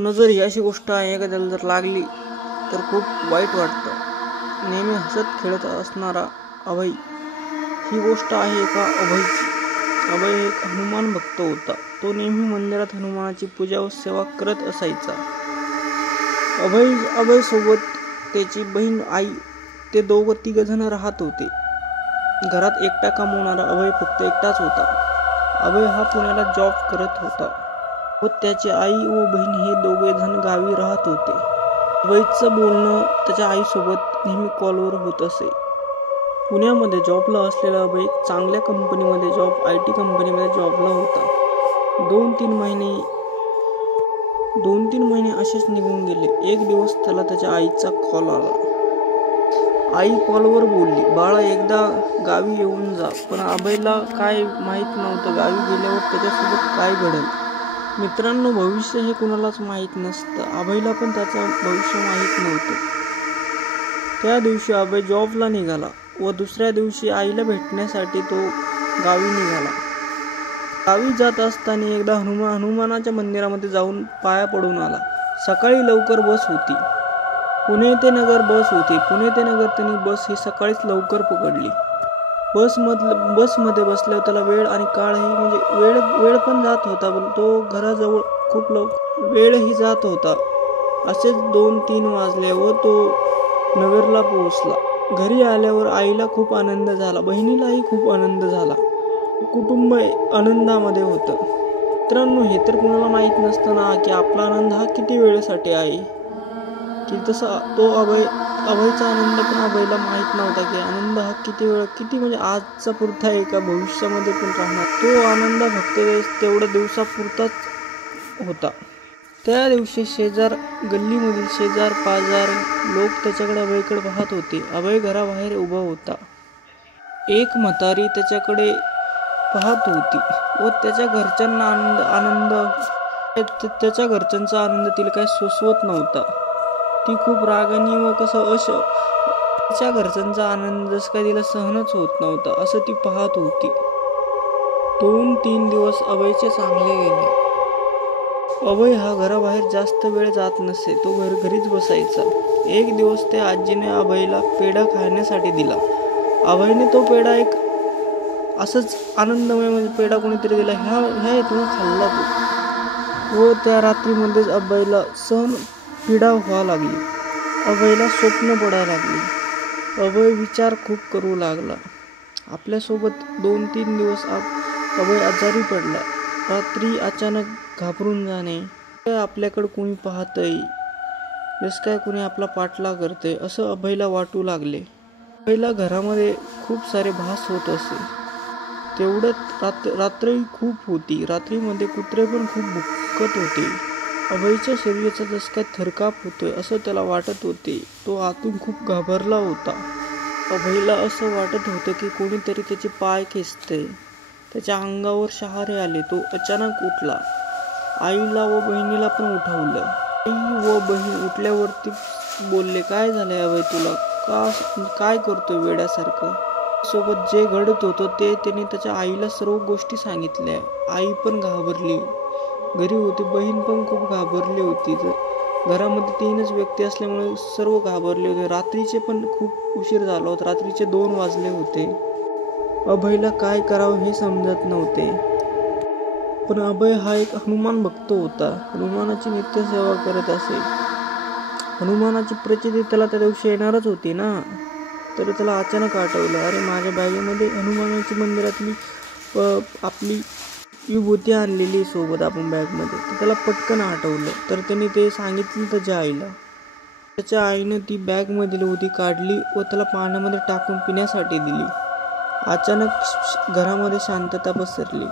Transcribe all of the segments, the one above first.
नजर ही अशी गोष्ट आहे एखाद्याला जर लागली तर खूप वाईट वाटतं। नेहमी हसत खेळत असणारा अभय, ही गोष्ट आहे एका अभयची। अभय एक हनुमान भक्त होता। तो नेहमी मंदिरात हनुमानाची पूजा व सेवा करत असायचा। अभय सोबत त्याची बहीण, आई, ते दोघं तिघ जण राहत होते। घरात एकटा कमवणारा अभय फक्त एकटाच होता। अभय हा पुण्याला जॉब करत होता व त्याची आई व बहीण हे दोघे जण गावी राहत होते। अभयचं बोलणं त्याच्या आईसोबत नेहमी कॉलवर होत असे। पुण्यामध्ये जॉबला असलेला अभय चांगल्या कंपनीमध्ये IT कंपनीमध्ये जॉबला होता। 2-3 महिने असेच निघून गेले। एक दिवस त्याला त्याच्या आईचा कॉल आला। आई कॉलवर बोलली, बाळा एकदा गावी येऊन जा। पण अभयला काय माहीत नव्हतं गावी गेल्यावर त्याच्यासोबत काय घडेल। मित्रांनो, भविष्य हे कुणालाच माहीत नसतं। अभयला पण त्याचं भविष्य माहीत नव्हतं। त्या दिवशी अभय जॉबला निघाला व दुसऱ्या दिवशी आईला भेटण्यासाठी तो गावी निघाला। गावी जात असताना एकदा हनुमानाच्या मंदिरामध्ये जाऊन पाया पडून आला। सकाळी लवकर बस होती। पुणे ते नगर त्यांनी बस ही सकाळीच लवकर पकडली। बसमध्ये बसल्यावर त्याला वेळ आणि काळही वेळ पण जात होता, पण तो घराजवळ खूप वेळही जात होता। असेच 2-3 वाजल्यावर तो नगरला पोहोचला। घरी आल्यावर आईला खूप आनंद झाला, बहिणीलाही खूप आनंद झाला। कुटुंब आनंदामध्ये होतं। मित्रांनो, हे तर कुणाला माहीत नसतं ना की आपला आनंद हा किती वेळेसाठी आहे। की तसा तो अभयचा आनंद पण अभयला माहीत नव्हता की आनंद हा किती म्हणजे आजचा पुरता आहे का भविष्यामध्ये पण राहणार। तो आनंद फक्त तेवढ्या दिवसापुरताच होता। त्या दिवशी गल्लीमधील शेजार पाजार लोक त्याच्याकडे अभयकडे पाहत होते। अभय घराबाहेर उभा होता। एक म्हातारी त्याच्याकडे पाहत होती व त्याच्या घरच्यांचा आनंद तिला काही सोसवत नव्हता। ती खूप रागाने व त्याच्या घरच्यांचा आनंद जसं काय तिला सहनच होत नव्हता असं ती पाहत होती। 2-3 दिवस अभयचे चांगले गेले। अभय हा घराबाहेर जास्त वेळ जात नसे, तो घरीच बसायचा। एक दिवस त्या आजीने अभयला पेढा खाण्यासाठी दिला। अभयने तो पेढा एक असंच आनंदमय म्हणजे पेढा कोणीतरी दिला ह्या इथून खाल्ला तो व त्या रात्रीमध्येच अभयला पीडा व्हायला लागली। अभयला स्वप्न पडायला लागली। अभय विचार खूप करू लागला। आपल्यासोबत 2-3 दिवस अभय आजारी पडला। रात्री अचानक घाबरून जाणे, आपल्याकडे कोणी पाहतंय, जसं काय कोणी आपला पाठलाग करतंय असं अभयला वाटू लागले। अभयला घरामध्ये खूप सारे भास होत असे। तेवढ्यात रात्रही खूप होती। रात्रीमध्ये कुत्रे पण खूप भुंकत होते। अभयच्या शरीराचा जसं काय थरकाप होतोय असं त्याला वाटत होते। तो आतून खूप घाबरला होता। अभयला असं वाटत होतं की कोणीतरी त्याचे पाय खेचतंय। त्याच्या अंगावर शहारे आले। तो अचानक उठला। आईला व बहिणीला पण उठवलं। आई व बहीण उठल्यावरती बोलले, काय झालंय अभय तुला, काय करतोय वेड्यासारखं। सोबत जे घडत होतं ते त्यांनी त्याच्या आईला सर्व गोष्टी सांगितल्या। आई पण घाबरली घरी होती, बहीण पण खूप घाबरली होती। घरामध्ये 3च व्यक्ती असल्यामुळे सर्व घाबरले होते। रात्रीचे पण खूप उशीर झाला होता। रात्रीचे 2 वाजले होते। अभयला काय करावं हे समजत नव्हते। पण अभय हा एक हनुमान भक्त होता। हनुमानाची नित्य सेवा करत असे। हनुमानाची प्रचिती त्याला त्या दिवशी येणारच होती ना, तर त्याला अचानक आठवलं, अरे माझ्या बॅगेमध्ये हनुमानाची मंदिरातली आपली विभूती आणलेली सोबत आपण बॅगमध्ये। तर त्याला पटकन आठवलं। तर त्यांनी ते सांगितलं त्याच्या आईला। त्याच्या आईनं ती बॅगमधील विभूती काढली व त्याला पाण्यामध्ये टाकून पिण्यासाठी दिली। अचानक घरामध्ये शांतता पसरली।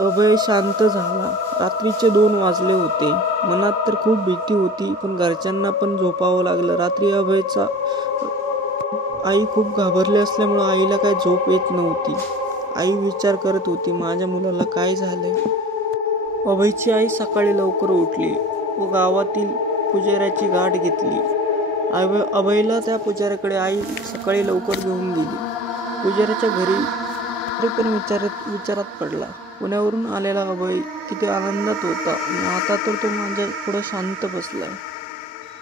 अभय शांत झाला। रात्रीचे 2 वाजले होते। मनात तर खूप भीती होती, पण घरच्यांना पण झोपावं लागलं। रात्री अभयचा आई खूप घाबरली असल्यामुळे आईला काय झोप येत नव्हती। आई विचार करत होती, माझ्या मुलाला काय झालंय। अभयची आई सकाळी लवकर उठली व गावातील पुजाऱ्याची गाठ घेतली। अभयला त्या पुजाऱ्याकडे आई सकाळी लवकर घेऊन गेली। पुजाऱ्याच्या घरी तरी पण विचारात पडला. पुण्यावरून आलेला अभय किती आनंदात होता आणि आता तर तो माझ्या पुढं शांत बसलाय.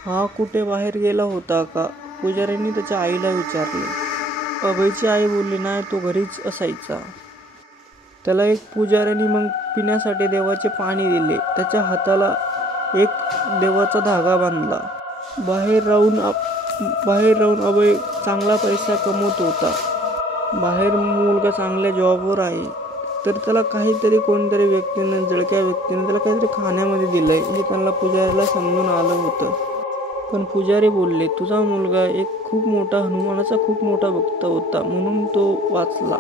हा कुठे बाहेर गेला होता का? पुजाऱ्यांनी त्याच्या आईला विचारले. अभयची आई बोलली, नाही, तो घरीच असायचा. त्याला एक पुजाऱ्यांनी मग पिण्यासाठी देवाचे पाणी दिले. त्याच्या हाताला एक देवाचा धागा बांधला. बाहेर राहून अभय चांगला पैसा कमवत होता. बाहेर मुलगा चांगल्या जॉबवर आहे. तर त्याला कोणतरी व्यक्तीनं, जळक्या व्यक्तीनं त्याला काहीतरी खाण्यामध्ये दिलंय, हे त्यांना पुजाऱ्याला समजून आलं होतं. पण पुजारी बोलले, तुझा मुलगा एक खूप मोठा हनुमानाचा खूप मोठा भक्त होता, म्हणून तो वाचला.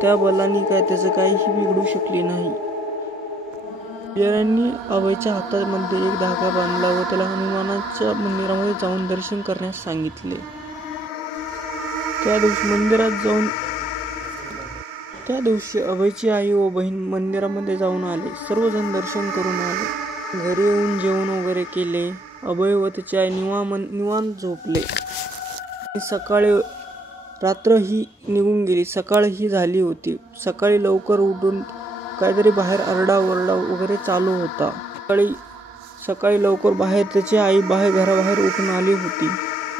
त्या बलानी त्याचं काहीही बिघडू शकली नाही. पुजाऱ्यांनी अभयच्या हातामध्ये एक धागा बांधला व त्याला हनुमानाच्या मंदिरामध्ये जाऊन दर्शन करण्यास सांगितले. त्या दिवशी अभयची आई व बहीण मंदिरामध्ये जाऊन आले. सर्वजण दर्शन करून आले. घरी येऊन जेवण वगैरे केले. अभय व त्याची आई निवांत झोपले. रात्र ही निघून गेली. सकाळ ही झाली होती. सकाळी लवकर उठून काहीतरी बाहेर आरडाओरडा वगैरे चालू होता. सकाळी लवकर त्याची आई घराबाहेर उठून आली होती.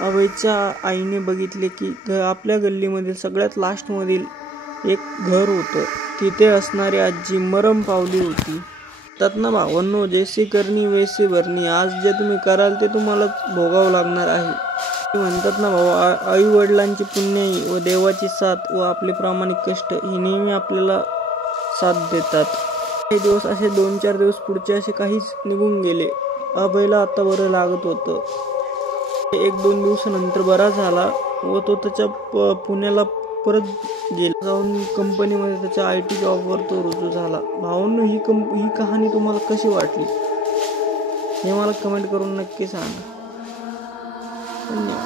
अभयच्या आईने बघितले की आपल्या गल्लीमधील सगळ्यात लास्टमधील एक घर होतं. तिथे असणारी आजी मरण पावली होती. म्हणतात ना भावांनो, जैसी करणी वैसी भरणी. आज जे तुम्ही कराल ते तुम्हालाच भोगावं लागणार आहे. म्हणतात ना भाऊ, आई वडिलांची पुण्याई व देवाची साथ व आपले प्रामाणिक कष्ट ही नेहमी आपल्याला साथ देतात. काही दिवस असे 2-4 दिवस पुढचे असे काहीच निघून गेले. अभयला आता बरं लागत होतं. 1-2 दिवसानंतर बरा झाला व तो त्याच्या पुण्याला परत गेला. जाऊन कंपनीमध्ये त्याच्या IT जॉबवर तो रुजू झाला. भावांनो, ही कहाणी तुम्हाला कशी वाटली हे मला कमेंट करून नक्की सांगा. धन्यवाद.